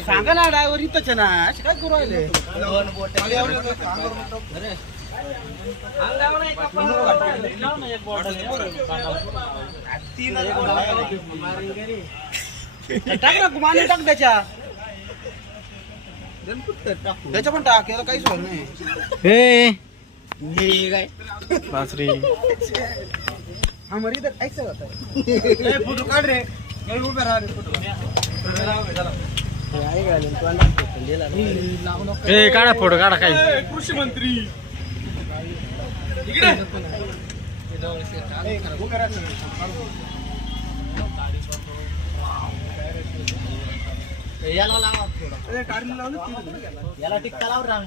सांगा ना ड्रायव्हर इथंच आहे ना असे काय करू राहिले टाक ना माने टाक त्याच्या पण टाक याला काहीच होत नाही काय बासरी हमारी इधर ऐसा होता है फोटो काढ रे उभे राहा रे फोटो काढा फोटो काढा काही कृषी मंत्री इकडे याला लावा याला टिक्का लाव राम